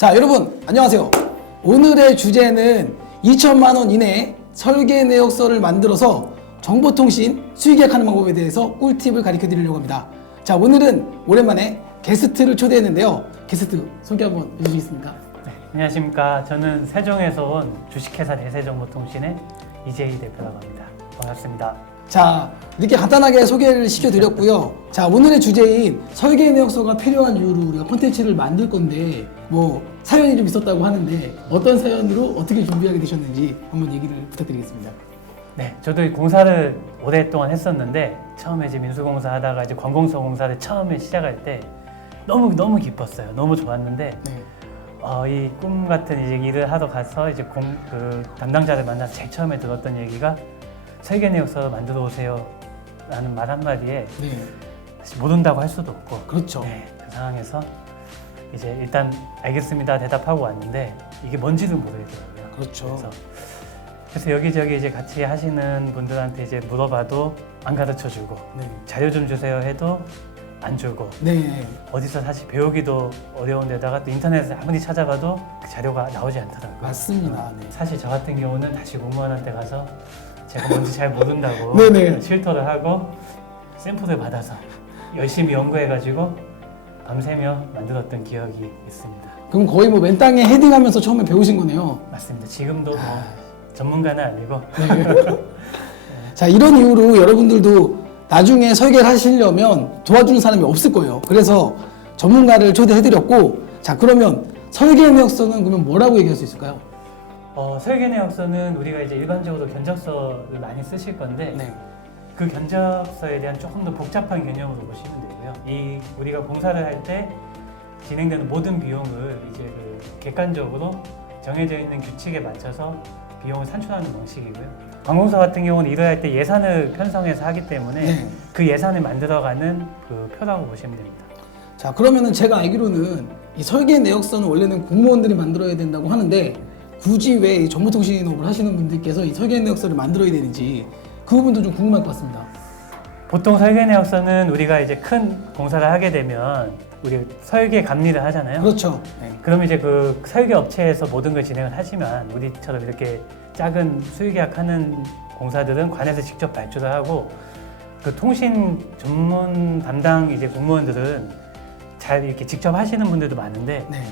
자, 여러분 안녕하세요. 오늘의 주제는 2천만 원 이내 설계 내역서를 만들어서 정보통신 수익계약하는 방법에 대해서 꿀팁을 가르쳐 드리려고 합니다. 자, 오늘은 오랜만에 게스트를 초대했는데요. 게스트 소개 한번 해주시겠습니까? 네, 안녕하십니까. 저는 세종에서 온 주식회사 대세정보통신의 이재희 대표라고 합니다. 반갑습니다. 자, 이렇게 간단하게 소개를 시켜드렸고요. 자, 오늘의 주제인 설계 내역서가 필요한 이유로 우리가 콘텐츠를 만들 건데 뭐 사연이 좀 있었다고 하는데 어떤 사연으로 어떻게 준비하게 되셨는지 한번 얘기를 부탁드리겠습니다. 네, 저도 이 공사를 오랫동안 했었는데 처음에 이제 민수공사 하다가 이제 관공서 공사를 처음에 시작할 때 너무 기뻤어요. 너무 좋았는데 네. 이 꿈 같은 이제 일을 하러 가서 이제 담당자를 만나서 제일 처음에 들었던 얘기가 설계 내역서 만들어 오세요 라는 말 한마디에 네. 사실 모른다고 할 수도 없고 그렇죠. 네, 그 상황에서 이제 일단 알겠습니다 대답하고 왔는데 이게 뭔지도 모르겠더라고요. 그렇죠. 그래서 여기저기 이제 같이 하시는 분들한테 이제 물어봐도 안 가르쳐 주고 네. 자료 좀 주세요 해도 안 주고 네. 어디서 사실 배우기도 어려운 데다가 또 인터넷에 아무리 찾아봐도 그 자료가 나오지 않더라고요. 맞습니다. 네. 사실 저 같은 경우는 다시 공무원한테 가서 제가 뭔지 잘 모른다고 네네. 실토를 하고 샘플을 받아서 열심히 연구해가지고 밤새며 만들었던 기억이 있습니다. 그럼 거의 뭐 맨땅에 헤딩하면서 처음에 배우신 거네요. 맞습니다. 지금도 뭐 전문가는 아니고 자, 이런 이유로 여러분들도 나중에 설계를 하시려면 도와주는 사람이 없을 거예요. 그래서 전문가를 초대해드렸고, 자, 그러면 설계 내역서는 그러면 뭐라고 얘기할 수 있을까요? 설계 내역서는 우리가 이제 일반적으로 견적서를 많이 쓰실 건데 네. 그 견적서에 대한 조금 더 복잡한 개념으로 보시면 되고요. 이 우리가 공사를 할 때 진행되는 모든 비용을 이제 객관적으로 정해져 있는 규칙에 맞춰서 비용을 산출하는 방식이고요. 관공서 같은 경우는 일을 할 때 예산을 편성해서 하기 때문에 네. 그 예산을 만들어가는 그 표라고 보시면 됩니다. 자, 그러면은 제가 알기로는 이 설계 내역서는 원래는 공무원들이 만들어야 된다고 하는데 굳이 왜 이 정보통신업을 하시는 분들께서 이 설계 내역서를 만들어야 되는지 그 부분도 좀 궁금할 것 같습니다. 보통 설계 내역서는 우리가 이제 큰 공사를 하게 되면 우리 설계 감리를 하잖아요. 그렇죠. 네. 그럼 이제 그 설계 업체에서 모든 걸 진행을 하지만 우리처럼 이렇게 작은 수의계약하는 공사들은 관에서 직접 발주를 하고 그 통신 전문 담당 이제 공무원들은 잘 이렇게 직접 하시는 분들도 많은데 네.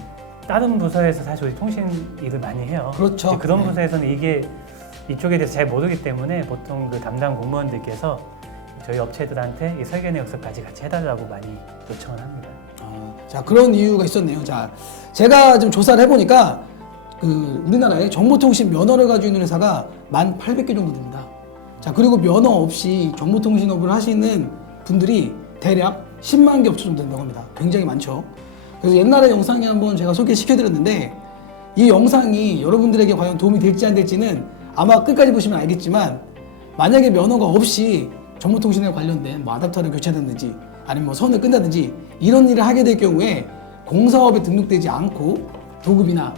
다른 부서에서 사실 우리 통신 일을 많이 해요. 그렇죠. 이제 그런 네. 부서에서는 이게 이쪽에 대해서 잘 모르기 때문에 보통 그 담당 공무원들께서 저희 업체들한테 이 설계 내역서까지 같이 해달라고 많이 요청을 합니다. 자, 그런 이유가 있었네요. 자, 제가 좀 조사를 해보니까 그 우리나라에 정보통신 면허를 가지고 있는 회사가 1,800개 정도 됩니다. 자, 그리고 면허 없이 정보통신업을 하시는 분들이 대략 10만 개 업체 정도 된다고 합니다. 굉장히 많죠. 그래서 옛날에 영상에 한번 제가 소개시켜드렸는데 이 영상이 여러분들에게 과연 도움이 될지 안 될지는 아마 끝까지 보시면 알겠지만 만약에 면허가 없이 정보통신에 관련된 뭐 아답터를 교체하든지 아니면 뭐 선을 끈다든지 이런 일을 하게 될 경우에 공사업에 등록되지 않고 도급이나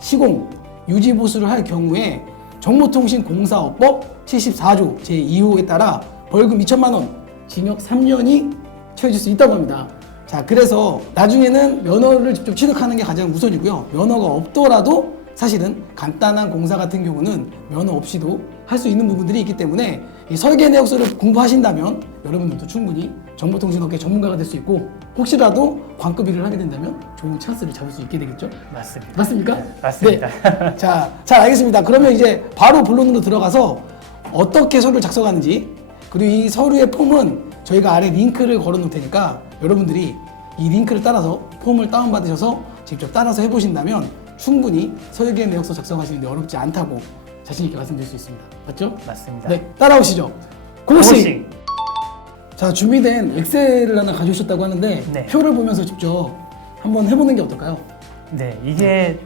시공, 유지 보수를 할 경우에 정보통신공사업법 74조 제2호에 따라 벌금 2천만 원, 징역 3년이 처해질 수 있다고 합니다. 자, 그래서 나중에는 면허를 직접 취득하는 게 가장 우선이고요. 면허가 없더라도 사실은 간단한 공사 같은 경우는 면허 없이도 할 수 있는 부분들이 있기 때문에 이 설계 내역서를 공부하신다면 여러분들도 충분히 정보통신업계 전문가가 될 수 있고 혹시라도 관급 일을 하게 된다면 좋은 찬스를 잡을 수 있게 되겠죠? 맞습니다. 맞습니까? 맞습니다. 네. 자, 잘 알겠습니다. 그러면 이제 바로 본론으로 들어가서 어떻게 서류를 작성하는지 그리고 이 서류의 폼은 저희가 아래 링크를 걸어 놓을 테니까 여러분들이 이 링크를 따라서 폼을 다운받으셔서 직접 따라서 해보신다면 충분히 설계 내역서 작성하시는데 어렵지 않다고 자신있게 말씀드릴 수 있습니다. 맞죠? 맞습니다. 네, 따라오시죠. 고고싱! 고고싱! 자, 준비된 엑셀을 하나 가져오셨다고 하는데 네. 표를 보면서 직접 한번 해보는 게 어떨까요? 네, 이게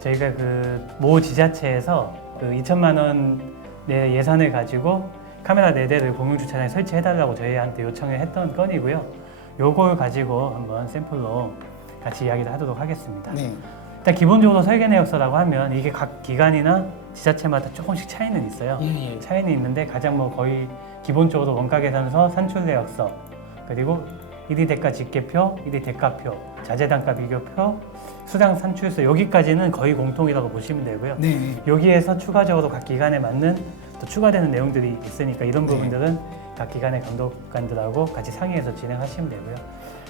저희가 그 모 지자체에서 그 2천만 원의 예산을 가지고 카메라 4대를 공용주차장에 설치해달라고 저희한테 요청을 했던 건이고요. 요걸 가지고 한번 샘플로 같이 이야기를 하도록 하겠습니다. 네. 일단 기본적으로 설계 내역서라고 하면 이게 각 기관이나 지자체마다 조금씩 차이는 있어요. 예. 차이는 있는데 가장 뭐 거의 기본적으로 원가 계산서, 산출 내역서, 그리고 1위 대가 집계표, 1위 대가표, 자재 단가 비교표, 수량 산출서 여기까지는 거의 공통이라고 보시면 되고요. 네. 여기에서 추가적으로 각 기관에 맞는 또 추가되는 내용들이 있으니까 이런 네. 부분들은 각 기관의 감독관들하고 같이 상의해서 진행하시면 되고요.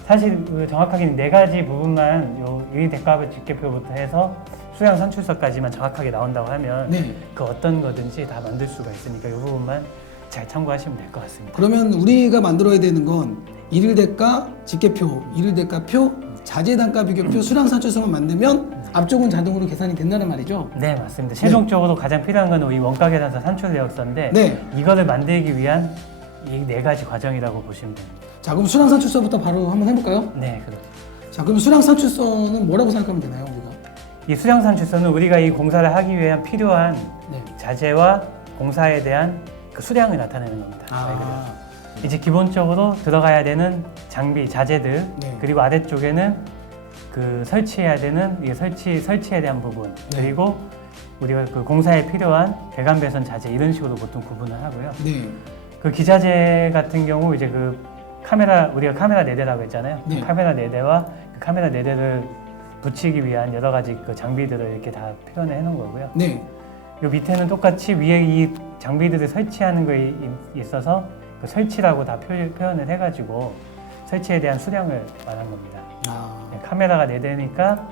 사실 정확하게는 4가지 부분만 요 유인 대가별 집계표부터 해서 수량 산출서까지만 정확하게 나온다고 하면 네. 그 어떤 거든지 다 만들 수가 있으니까 이 부분만 잘 참고하시면 될 것 같습니다. 그러면 우리가 만들어야 되는 건 일일 대가 집계표, 일일 대가표, 자재 단가 비교표, 수량 산출서만 만들면 앞쪽은 자동으로 계산이 된다는 말이죠. 네, 맞습니다. 최종적으로 가장 필요한 건 이 원가 계산서 산출 내역서인데 네. 이거를 만들기 위한 이 4가지 과정이라고 보시면 됩니다. 자, 그럼 수량 산출서부터 바로 한번 해볼까요? 네, 그렇죠. 자, 그럼 수량 산출서는 뭐라고 생각하면 되나요, 우리가? 이 수량 산출서는 우리가 이 공사를 하기 위한 필요한 네. 자재와 공사에 대한 그 수량을 나타내는 겁니다. 말 그대로. 아, 이제 기본적으로 들어가야 되는 장비, 자재들 네. 그리고 아래쪽에는 그 설치해야 되는 이 설치에 대한 부분 네. 그리고 우리가 그 공사에 필요한 배관 배선 자재 이런 식으로 보통 구분을 하고요. 네. 그 기자재 같은 경우 이제 그 카메라 우리가 카메라 4대라고 했잖아요. 네. 카메라 4대와 그 카메라 4대를 붙이기 위한 여러 가지 그 장비들을 이렇게 다 표현해 놓은 거고요. 네. 요 밑에는 똑같이 위에 이 장비들을 설치하는 거에 있어서 그 설치라고 다 표현을 해가지고 설치에 대한 수량을 말한 겁니다. 아, 네, 카메라가 4대니까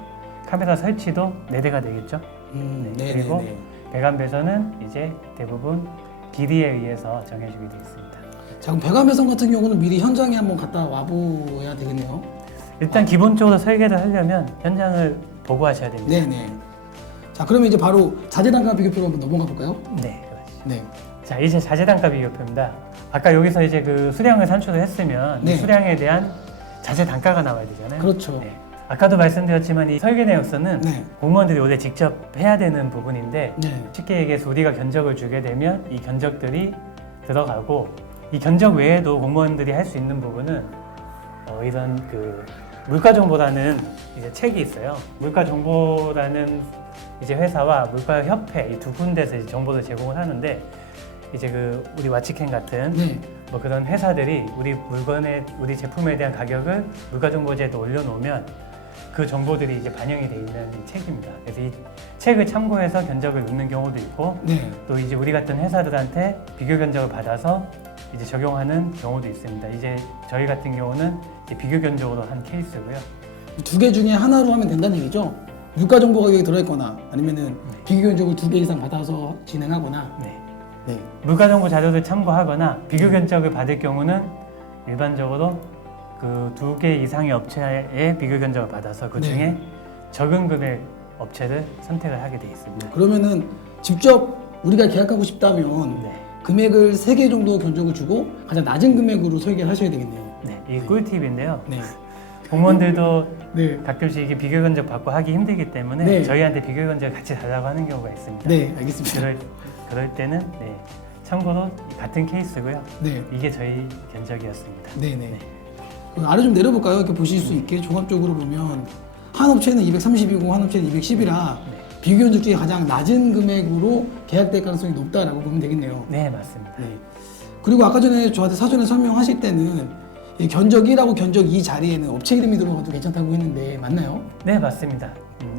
카메라 설치도 4대가 되겠죠. 네, 그리고 네, 네. 배관 배선은 이제 대부분 비리에 의해서 정해지게 되어 있습니다. 자, 그럼 배관 배선 같은 경우는 미리 현장에 한번 갔다 와보야 되겠네요. 일단 기본적으로 설계를 하려면 현장을 보고 하셔야 됩니다. 네, 네. 자, 그러면 이제 바로 자재 단가 비교표로 한번 넘어가 볼까요? 네, 그렇죠. 네. 자, 이제 자재 단가 비교표입니다. 아까 여기서 이제 그 수량을 산출을 했으면 네. 이 수량에 대한 자재 단가가 나와야 되잖아요. 그렇죠. 네. 아까도 말씀드렸지만 이 설계 내역서는 네. 공무원들이 원래 직접 해야 되는 부분인데 네. 쉽게 얘기해서 우리가 견적을 주게 되면 이 견적들이 들어가고 이 견적 외에도 공무원들이 할 수 있는 부분은 이런 그 물가정보라는 이제 책이 있어요. 물가정보라는 이제 회사와 물가협회 이 두 군데서 이제 정보를 제공을 하는데 이제 그 우리 와치캔 같은 네. 뭐 그런 회사들이 우리 제품에 대한 가격을 물가정보제에도 올려놓으면 그 정보들이 이제 반영이 돼 있는 이 책입니다. 그래서 이 책을 참고해서 견적을 넣는 경우도 있고 네. 또 이제 우리 같은 회사들한테 비교 견적을 받아서 이제 적용하는 경우도 있습니다. 이제 저희 같은 경우는 이제 비교 견적으로 한 케이스고요. 두 개 중에 하나로 하면 된다는 얘기죠? 물가 정보 가격이 들어있거나 아니면은 비교 견적을 2개 이상 받아서 진행하거나. 네. 네. 물가정보 자료를 참고하거나 비교 견적을 받을 경우는 일반적으로 그 2개 이상의 업체의 비교 견적을 받아서 그 중에 네. 적은 금액 업체를 선택을 하게 되어 있습니다. 그러면은 직접 우리가 계약하고 싶다면 네. 금액을 3개 정도 견적을 주고 가장 낮은 금액으로 설계를 하셔야 되겠네요. 네. 이 꿀팁인데요. 네. 공무원들도 네. 가끔씩 이게 비교 견적 받고 하기 힘들기 때문에 네. 저희한테 비교 견적을 같이 달라고 하는 경우가 있습니다. 네, 알겠습니다. 그럴 때는 네. 참고로 같은 케이스고요. 네. 이게 저희 견적이었습니다. 네네. 아래 좀 내려볼까요? 이렇게 보실 수 있게 종합적으로 보면 한 업체는 230이고 한 업체는 210이라 비교 견적 중에 가장 낮은 금액으로 계약될 가능성이 높다라고 보면 되겠네요. 네, 맞습니다. 네. 그리고 아까 전에 저한테 사전에 설명하실 때는 이 견적 1하고 견적 2 자리에는 업체 이름이 들어가도 괜찮다고 했는데 맞나요? 네, 맞습니다.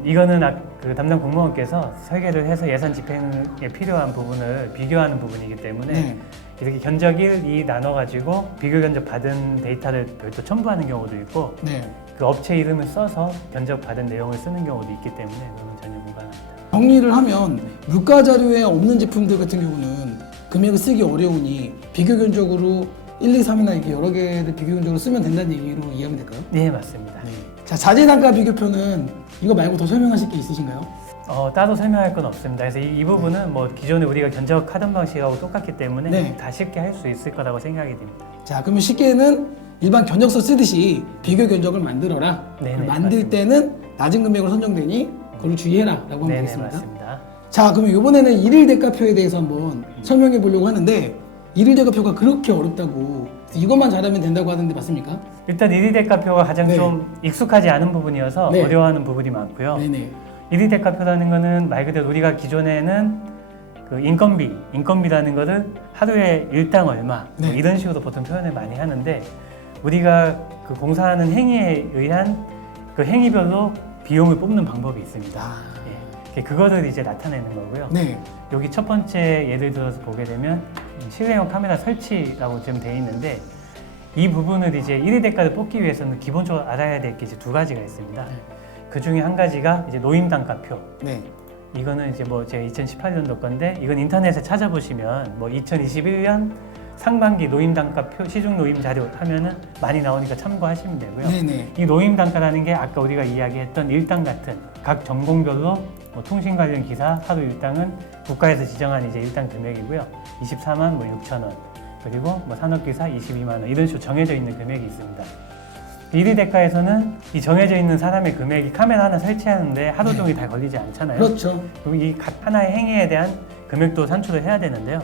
이거는 그 담당 공무원께서 설계를 해서 예산 집행에 필요한 부분을 비교하는 부분이기 때문에 네. 이렇게 견적 1, 2 나눠가지고 비교 견적 받은 데이터를 별도 첨부하는 경우도 있고 네. 그 업체 이름을 써서 견적 받은 내용을 쓰는 경우도 있기 때문에 그거는 전혀 무관합니다. 정리를 하면 물가 자료에 없는 제품들 같은 경우는 금액을 쓰기 어려우니 비교 견적으로 1, 2, 3이나 이렇게 여러 개를 비교 견적으로 쓰면 된다는 얘기로 이해하면 될까요? 네, 맞습니다. 네. 자, 자재 단가 비교표는 이거 말고 더 설명하실 게 있으신가요? 따로 설명할 건 없습니다. 그래서 이 부분은 뭐 기존에 우리가 견적하던 방식하고 똑같기 때문에 네. 다 쉽게 할 수 있을 거라고 생각이 됩니다. 자, 그러면 쉽게는 일반 견적서 쓰듯이 비교 견적을 만들어라. 네네, 만들 맞습니다. 때는 낮은 금액으로 선정되니 그걸 주의해라 라고 하면 네네, 되겠습니다. 맞습니다. 자, 그러면 이번에는 일일 대가표에 대해서 한번 설명해 보려고 하는데 일일 대가표가 그렇게 어렵다고 이것만 잘하면 된다고 하던데 맞습니까? 일단 1위 대가표가 가장 네. 좀 익숙하지 않은 부분이어서 네. 어려워하는 부분이 많고요. 네네. 1위 대가표라는 거는 말 그대로 우리가 기존에는 그 인건비라는 거를 하루에 일당 얼마 뭐 네. 이런 식으로 보통 표현을 많이 하는데 우리가 그 공사하는 행위에 의한 그 행위별로 비용을 뽑는 방법이 있습니다. 아. 예. 그거를 이제 나타내는 거고요. 네. 여기 첫 번째 예를 들어서 보게 되면 실내용 카메라 설치라고 지금 돼 있는데 이 부분을 이제 1위 대가를 뽑기 위해서는 기본적으로 알아야 될 게 이제 두 가지가 있습니다. 네. 그 중에 한 가지가 이제 노임 단가표. 네. 이거는 이제 뭐 제가 2018년도 건데 이건 인터넷에 찾아보시면 뭐 2021년 상반기 노임 단가표 시중 노임 자료 하면은 많이 나오니까 참고하시면 되고요. 네네. 이 노임 단가라는 게 아까 우리가 이야기했던 일당 같은 각 전공별로 뭐 통신 관련 기사 하루 일당은 국가에서 지정한 이제 일당 금액이고요. 24만 뭐 6천 원 그리고 뭐 산업기사 22만 원 이런 식으로 정해져 있는 금액이 있습니다. 1위 대가에서는 이 정해져 있는 사람의 금액이 카메라 하나 설치하는데 하루 네. 종일 다 걸리지 않잖아요. 그렇죠. 그리고 이 각 하나의 행위에 대한 금액도 산출을 해야 되는데요.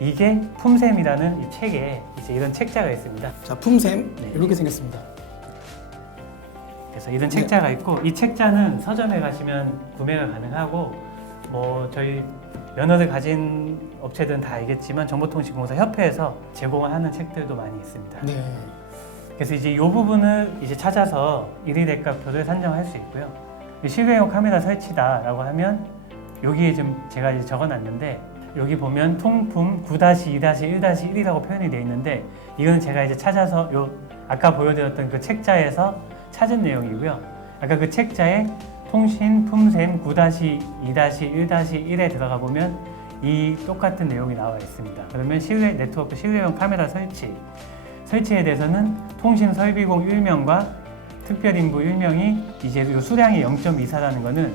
이게 품셈이라는 이 책에 이제 이런 책자가 있습니다. 자, 품셈 네. 이렇게 생겼습니다. 그래서 이런 네. 책자가 있고 이 책자는 서점에 가시면 구매가 가능하고 뭐 저희 면허를 가진 업체들은 다 알겠지만 정보통신공사 협회에서 제공을 하는 책들도 많이 있습니다. 네. 그래서 이제 이 부분을 이제 찾아서 1위 대가표를 산정할 수 있고요. 실외용 카메라 설치다라고 하면 여기에 좀 제가 이제 적어놨는데 여기 보면 통품 9-2-1-1이라고 표현이 되어 있는데 이거는 제가 이제 찾아서 요 아까 보여드렸던 그 책자에서 찾은 내용이고요. 아까 그 책자에 통신 품셈 9-2-1-1에 들어가 보면 이 똑같은 내용이 나와 있습니다. 그러면 실내 네트워크 실외용 카메라 설치에 대해서는 통신 설비공 1명과 특별인부 1명이 이제 이 수량이 0.24라는 거는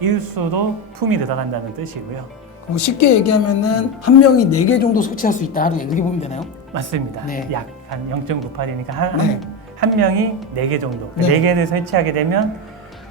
0.24일수로 품이 들어간다는 뜻이고요. 그리고 쉽게 얘기하면은 한 명이 4개 정도 설치할 수 있다 하루에 이렇게 보면 되나요? 맞습니다. 네. 약 한 0.98이니까 네. 한 명이 4개 정도. 네. 4개를 설치하게 되면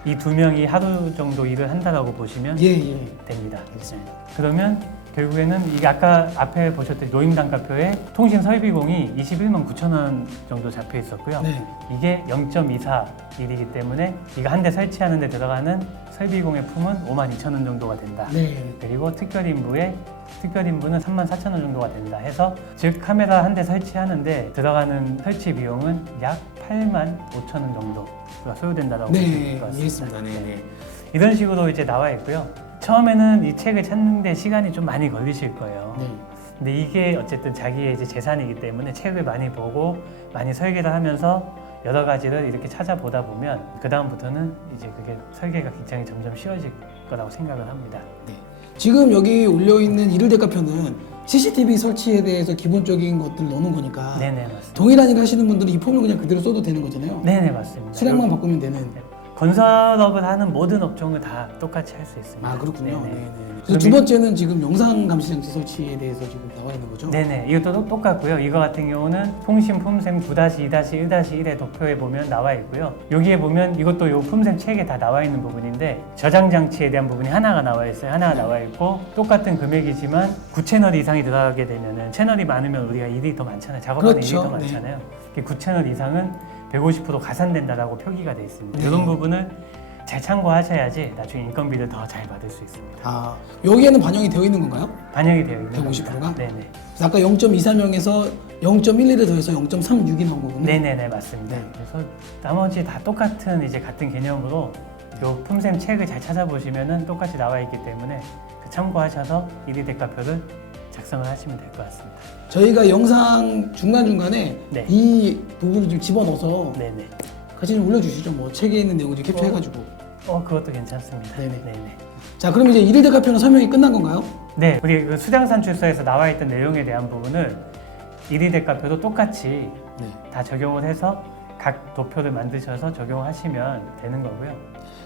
이 2명이 하루 정도 일을 한다라고 보시면 예, 예. 됩니다. 알겠습니다. 그러면 결국에는 이게 아까 앞에 보셨던 노임 단가표에 통신 설비공이 21만 9천 원 정도 잡혀 있었고요. 네. 이게 0.24일이기 때문에 이거 한 대 설치하는 데 들어가는 설비공의 품은 5만 2천 원 정도가 된다. 네. 그리고 특별인부는 3만 4천 원 정도가 된다 해서 즉 카메라 한 대 설치하는데 들어가는 설치 비용은 약 8만 5천 원 정도가 소요된다라고 보시면 될 네. 것 같습니다. 이해했습니다. 네. 네. 이런 식으로 이제 나와 있고요. 처음에는 이 책을 찾는데 시간이 좀 많이 걸리실 거예요. 네. 근데 이게 어쨌든 자기의 이제 재산이기 때문에 책을 많이 보고 많이 설계를 하면서 여러 가지를 이렇게 찾아보다 보면 그 다음부터는 이제 그게 설계가 굉장히 점점 쉬워질 거라고 생각을 합니다. 네. 지금 여기 올려 있는 1일 대가표는 CCTV 설치에 대해서 기본적인 것들을 넣는 거니까 네네 맞습니다. 동일한 일을 하시는 분들은 이 폼을 그냥 그대로 써도 되는 거잖아요. 네네 맞습니다. 수량만 바꾸면 되는. 건설업을 하는 모든 업종을 다 똑같이 할 수 있습니다. 아, 그렇군요. 네네. 네. 그래서 두 번째는 지금 영상 감시 장치 설치에 대해서 지금 나와 있는 거죠. 네네 이것도 똑같고요. 이거 같은 경우는 통신 품셈 9-2-1-1의 도표에 보면 나와 있고요. 여기에 보면 이것도 요 품셈 책에 다 나와 있는 부분인데 저장 장치에 대한 부분이 하나가 나와 있어요. 하나가 나와 있고 똑같은 금액이지만 9채널 이상이 들어가게 되면은 채널이 많으면 우리가 일이 더 많잖아요. 작업하는 그렇죠. 일이 더 많잖아요. 9채널 이상은 150% 가산된다라고 표기가 되어 있습니다. 네. 이런 부분을 잘 참고하셔야지 나중에 인건비를 더 잘 받을 수 있습니다. 아, 여기에는 반영이 되어 있는 건가요? 반영이 되어 있는 150%가? 겁니다. 네네. 그래서 아까 0.24명에서 0.11을 더해서 0.36이 나온 거군요. 네네네 맞습니다. 네. 그래서 나머지 다 똑같은 이제 같은 개념으로 요 품셈 책을 잘 찾아보시면은 똑같이 나와 있기 때문에 그 참고하셔서 1위 대가표를 작성을 하시면 될 것 같습니다. 저희가 영상 중간중간에 네. 이 부분을 좀 집어넣어서 네네. 같이 좀 올려주시죠. 뭐 책에 있는 내용을 좀 캡처해가지고. 그것도 괜찮습니다. 네네. 네네. 자, 그럼 이제 1일 대가표는 설명이 끝난 건가요? 네, 우리 그 수량산출서에서 나와 있던 내용에 대한 부분을 1위 대가표도 똑같이 네. 다 적용을 해서 각 도표를 만드셔서 적용하시면 되는 거고요.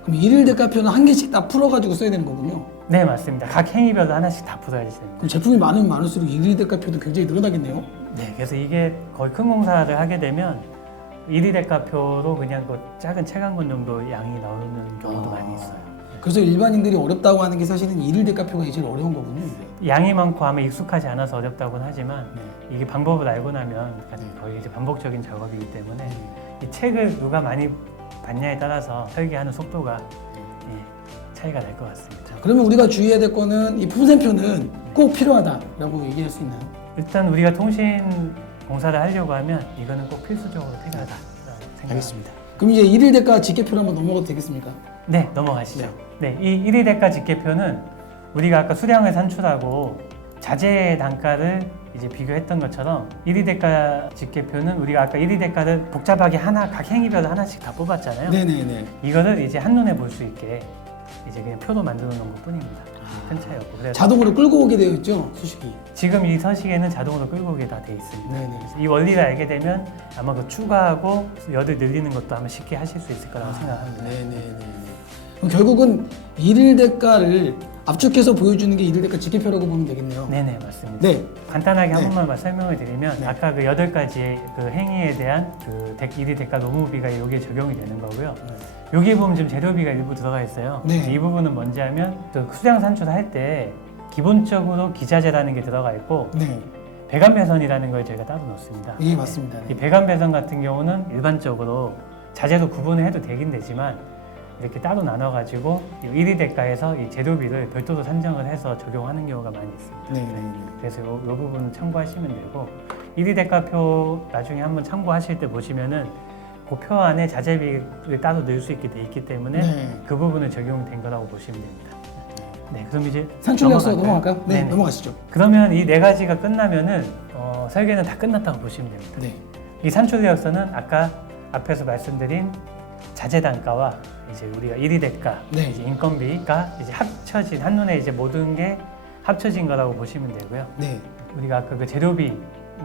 그럼 1일 대가표는 한 개씩 다 풀어가지고 써야 되는 거군요. 네, 맞습니다. 각 행위별로 하나씩 다 풀어야지 됩니다. 그럼 제품이 많으면 많을수록 1일 대가표도 굉장히 늘어나겠네요. 네, 그래서 이게 거의 큰 공사를 하게 되면 1위 대가표로 그냥 그 작은 책 한 권 정도 양이 나오는 경우도 많이 있어요. 그래서 일반인들이 어렵다고 하는 게 사실은 1일 대가표가 제일 어려운 거군요. 양이 많고 하면 익숙하지 않아서 어렵다고는 하지만 네. 이게 방법을 알고 나면 네. 거의 이제 반복적인 작업이기 때문에 이 책을 누가 많이 봤냐에 따라서 설계하는 속도가 차이가 날 것 같습니다. 자, 그러면 우리가 주의해야 될 거는 이 품셈표는 꼭 필요하다라고 얘기할 수 있나요? 일단 우리가 통신 공사를 하려고 하면 이거는 꼭 필수적으로 필요하다라고 생각합니다. 알겠습니다. 그럼 이제 1일 대가 직계표로 한번 넘어가도 되겠습니까? 네, 넘어가시죠. 네, 이 1위 대가 직계표는 우리가 아까 수량을 산출하고 자재 단가를 이제 비교했던 것처럼 1위 대가 직계표는 우리가 아까 1위 대가를 복잡하게 각 행위별로 하나씩 다 뽑았잖아요. 네네네. 이거를 이제 한눈에 볼 수 있게 이제 그냥 표로 만들어 놓은 것 뿐입니다. 큰 차이였고. 그래서 자동으로 끌고 오게 되어 있죠, 수식이. 지금 이 서식에는 자동으로 끌고 오게 다 돼 있습니다. 네네. 이 원리를 알게 되면 아마 그 추가하고 열을 늘리는 것도 아마 쉽게 하실 수 있을 거라고 생각합니다. 네네네. 그럼 결국은 1일 대가를 압축해서 보여주는 게 1일 대가 직계표라고 보면 되겠네요. 네네, 맞습니다. 네. 간단하게 한 네. 번만 설명을 드리면 네. 아까 그 8가지의 그 행위에 대한 그 1위 대가 노무비가 여기에 적용이 되는 거고요. 여기 보면 지금 재료비가 일부 들어가 있어요. 네. 이 부분은 뭔지 하면 그 수량 산출할 때 기본적으로 기자재라는 게 들어가 있고 네. 배관 배선이라는 걸 저희가 따로 넣습니다. 예, 맞습니다. 이 배관 배선 같은 경우는 일반적으로 자재도 구분을 해도 되긴 되지만 이렇게 따로 나눠가지고 1위 대가에서 이 재료비를 별도로 산정을 해서 적용하는 경우가 많이 있습니다. 네네네. 그래서 이 부분은 참고하시면 되고 1위 대가표 나중에 한번 참고하실 때 보시면은 그 표 안에 자재비를 따로 넣을 수 있게 돼 있기 때문에 네. 그 부분은 적용된 거라고 보시면 됩니다. 네, 그럼 이제 산출력서 넘어갈까요? 네, 네네. 넘어가시죠. 그러면 이 4가지가 끝나면은 설계는 다 끝났다고 보시면 됩니다. 네. 이 산출력서는 아까 앞에서 말씀드린 자재 단가와 이제 우리가 1위 대가, 네. 이제 인건비가 이제 합쳐진 한눈에 이제 모든 게 합쳐진 거라고 보시면 되고요. 네. 우리가 아까 그 재료비,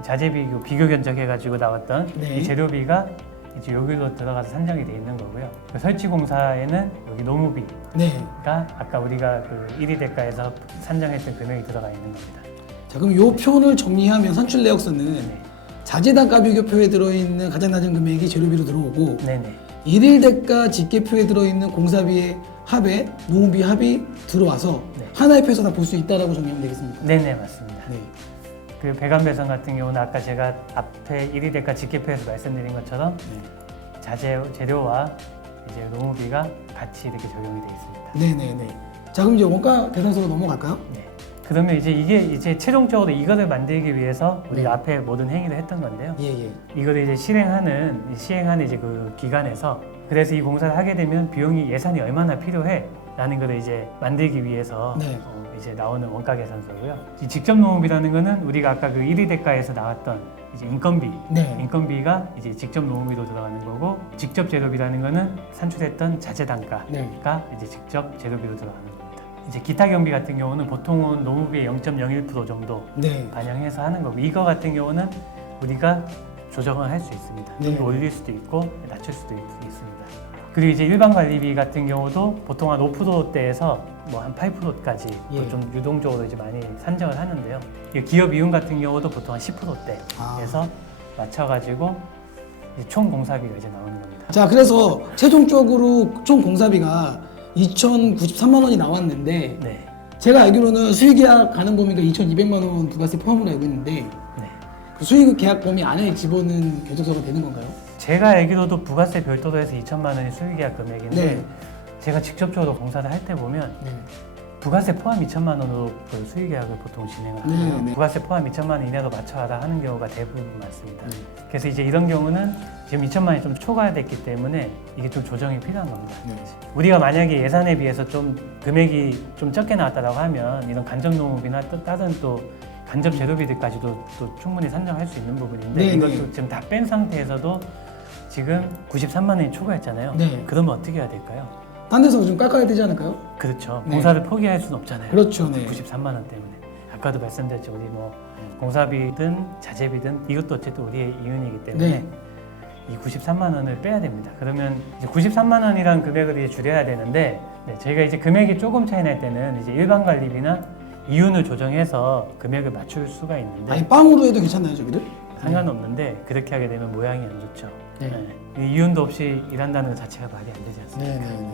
자재비 비교 견적해가지고 나왔던 네. 이 재료비가 이제 여기로 들어가서 산정이 돼 있는 거고요. 그 설치공사에는 여기 노무비가 네. 아까 우리가 그 1위 대가에서 산정했던 금액이 들어가 있는 겁니다. 자, 그럼 이 표를 정리하면 산출 내역서는 네. 자재 단가 비교표에 들어있는 가장 낮은 금액이 재료비로 들어오고 네네. 1일 대가 직계표에 들어있는 공사비의 합에 노무비 합이 들어와서 네. 하나의 표에서 다 볼 수 있다라고 정리하면 되겠습니까? 네네, 맞습니다. 네. 그 배관 배선 같은 경우는 아까 제가 앞에 1위 대가 직계표에서 말씀드린 것처럼 자재 재료와 이제 노무비가 같이 이렇게 적용이 되어 있습니다. 네네네. 자, 그럼 이제 원가 계산서로 넘어갈까요? 네. 그러면 이제 이게 이제 최종적으로 이거를 만들기 위해서 우리가 네. 앞에 모든 행위를 했던 건데요. 예. 이거를 이제 시행하는 이제 그 기관에서 그래서 이 공사를 하게 되면 비용이 예산이 얼마나 필요해라는 거를 이제 만들기 위해서 네. 이제 나오는 원가 계산서고요. 이 직접 노무비라는 거는 우리가 아까 그 1위 대가에서 나왔던 이제 인건비, 네. 인건비가 이제 직접 노무비로 들어가는 거고 직접 재료비라는 거는 산출했던 자재 단가가 네. 이제 직접 재료비로 들어가는 겁니다. 이제 기타 경비 같은 경우는 보통은 노무비의 0.01% 정도 네. 반영해서 하는 거고 이거 같은 경우는 우리가 조정을 할 수 있습니다. 네. 좀 올릴 수도 있고 낮출 수도 있습니다. 그리고 이제 일반 관리비 같은 경우도 보통 한 5%대에서 뭐 한 8%까지 예. 좀 유동적으로 이제 많이 산정을 하는데요. 이 기업 이윤 같은 경우도 보통 한 10%대에서 맞춰가지고 이제 총 공사비가 이제 나오는 겁니다. 자, 그래서 최종적으로 총 공사비가 2,093만 원이 나왔는데 네, 제가 알기로는 수익계약 가능 범위가 2,200만 원 부가세 포함으로 알고 있는데 네. 그 수익계약 범위 안에 집어넣은 견적서가 되는 건가요? 제가 알기로도 부가세 별도로 해서 2천만 원이 수익계약 금액인데 네. 제가 직접적으로 공사를 할 때 보면 네. 부가세 포함 2천만 원으로 그 수익계약을 보통 진행을 네, 하고요. 네. 부가세 포함 2천만 원 이내로 맞춰라 하는 경우가 대부분 많습니다. 네. 그래서 이제 이런 경우는 지금 2천만 원이 좀 초과됐기 때문에 이게 좀 조정이 필요한 겁니다. 네. 우리가 만약에 예산에 비해서 좀 금액이 좀 적게 나왔다고 하면 이런 간접 노무비나 또 다른 또 간접 재료비들까지도 또 충분히 산정할 수 있는 부분인데 네, 이것도 네. 지금 다 뺀 상태에서도 지금 93만 원이 초과했잖아요. 네. 그러면 어떻게 해야 될까요? 딴 데서 좀 깎아야 되지 않을까요? 그렇죠. 네. 공사를 포기할 수는 없잖아요. 그렇죠. 네. 93만 원 때문에. 아까도 말씀드렸죠. 우리 뭐 공사비든 자재비든 이것도 어쨌든 우리의 이윤이기 때문에 네. 이 93만 원을 빼야 됩니다. 그러면 이제 93만 원이라는 금액을 이제 줄여야 되는데 저희가 이제 금액이 조금 차이 날 때는 이제 일반 관리비나 이윤을 조정해서 금액을 맞출 수가 있는데 아니 빵으로 해도 괜찮나요, 저기를? 상관없는데 그렇게 하게 되면 모양이 안 좋죠. 네. 이 이윤도 없이 일한다는 것 자체가 말이 안 되지 않습니까? 네.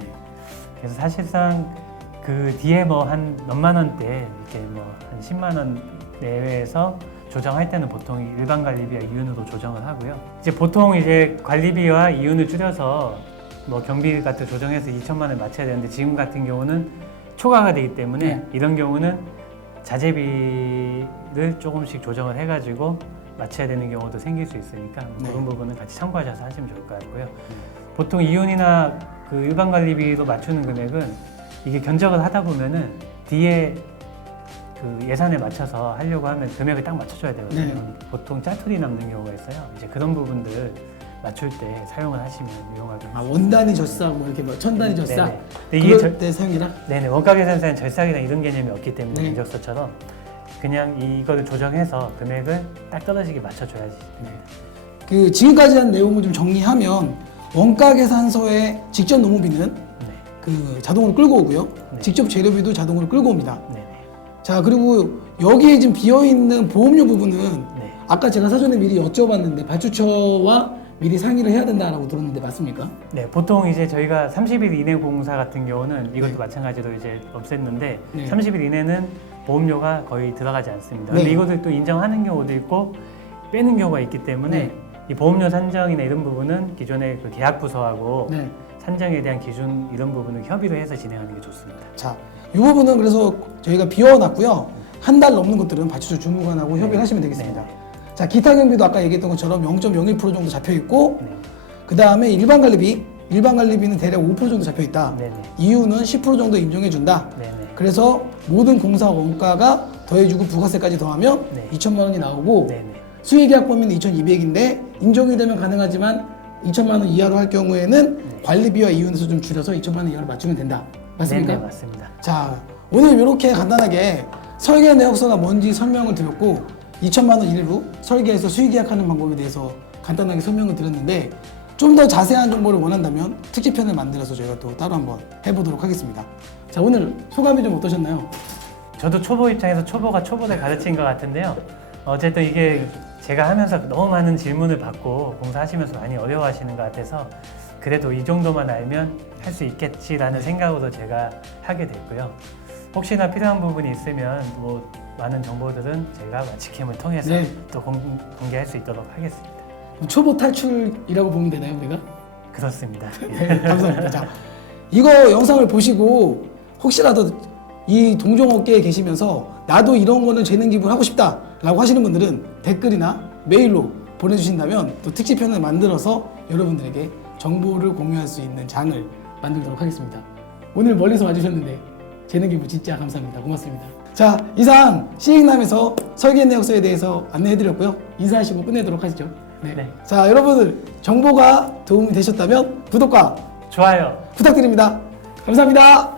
그래서 사실상 그 뒤에 뭐 한 몇만 원대 이렇게 뭐 한 10만 원 내외에서 조정할 때는 보통 일반 관리비와 이윤으로 조정을 하고요. 이제 보통 이제 관리비와 이윤을 줄여서 뭐 경비 같은 조정해서 2천만 원을 맞춰야 되는데 지금 같은 경우는 초과가 되기 때문에 네. 이런 경우는 자재비를 조금씩 조정을 해가지고 맞춰야 되는 경우도 생길 수 있으니까 네. 그런 부분은 같이 참고하셔서 하시면 좋을 것 같고요. 보통 이윤이나 그 일반 관리비로 맞추는 금액은 이게 견적을 하다 보면은 뒤에 그 예산에 맞춰서 하려고 하면 금액을 딱 맞춰줘야 되거든요. 네. 보통 짜투리 남는 경우가 있어요. 이제 그런 부분들 맞출 때 사용을 하시면 유용하게. 아, 원단위 젖사 뭐 이렇게 뭐 천단위 젖사 네네. 근데 이게 그럴 때 사용이라. 네네, 원가 계산서에는 절삭이나 이런 개념이 없기 때문에 네. 견적서처럼 그냥 이거를 조정해서 금액을 딱 떨어지게 맞춰줘야지. 그 지금까지 한 내용을 좀 정리하면 원가 계산서에 직접 노무비는 네. 그 자동으로 끌고 오고요. 네. 직접 재료비도 자동으로 끌고 옵니다. 네네. 자, 그리고 여기에 지금 비어 있는 보험료 부분은 네. 아까 제가 사전에 미리 여쭤봤는데 발주처와 미리 상의를 해야 된다라고 들었는데 맞습니까? 네, 보통 이제 저희가 30일 이내 공사 같은 경우는 이것도 네. 마찬가지로 이제 없앴는데 네. 30일 이내는 보험료가 거의 들어가지 않습니다. 근데 네. 이것을 또 인정하는 경우도 있고 빼는 경우가 있기 때문에 네. 이 보험료 산정이나 이런 부분은 기존의 그 계약 부서하고 네. 산정에 대한 기준 이런 부분을 협의를 해서 진행하는 게 좋습니다. 자, 이 부분은 그래서 저희가 비워놨고요. 한 달 넘는 것들은 발주처 주무관하고 협의를 하시면 되겠습니다. 네. 자, 기타 경비도 아까 얘기했던 것처럼 0.01% 정도 잡혀 있고, 네. 그 다음에 일반 관리비는 대략 5% 정도 잡혀 있다. 네네. 이유는 10% 정도 인정해 준다. 네네. 그래서 모든 공사 원가가 더해주고 부가세까지 더하면 네. 2천만 원이 나오고 네네. 수의계약 범위는 2,200인데 인정이 되면 가능하지만 2천만 원 이하로 할 경우에는 네. 관리비와 이윤에서 좀 줄여서 2천만 원 이하로 맞추면 된다. 맞습니까? 네네, 맞습니다. 자, 오늘 이렇게 간단하게 설계 내역서가 뭔지 설명을 드렸고 2천만 원 일부 설계해서 수의계약하는 방법에 대해서 간단하게 설명을 드렸는데 좀 더 자세한 정보를 원한다면 특집편을 만들어서 저희가 또 따로 한번 해보도록 하겠습니다. 자, 오늘 소감이 좀 어떠셨나요? 저도 초보 입장에서 초보가 초보를 가르친 것 같은데요. 어쨌든 이게 제가 하면서 너무 많은 질문을 받고 공사하시면서 많이 어려워하시는 것 같아서 그래도 이 정도만 알면 할 수 있겠지라는 생각으로 제가 하게 됐고요. 혹시나 필요한 부분이 있으면 뭐 많은 정보들은 제가 마치캠을 통해서 네. 또 공개할 수 있도록 하겠습니다. 초보 탈출이라고 보면 되나요, 우리가? 그렇습니다. 네, 감사합니다. 자, 이거 영상을 보시고 혹시라도 이 동종업계에 계시면서 나도 이런 거는 재능 기부하고 싶다라고 하시는 분들은 댓글이나 메일로 보내주신다면 또 특집편을 만들어서 여러분들에게 정보를 공유할 수 있는 장을 만들도록 하겠습니다. 오늘 멀리서 와주셨는데 재능 기부 진짜 감사합니다. 고맙습니다. 자, 이상 시익남에서 설계 내역서에 대해서 안내해드렸고요. 인사하시고 끝내도록 하시죠. 네. 네. 자, 여러분들 정보가 도움이 되셨다면 구독과 좋아요. 부탁드립니다. 감사합니다.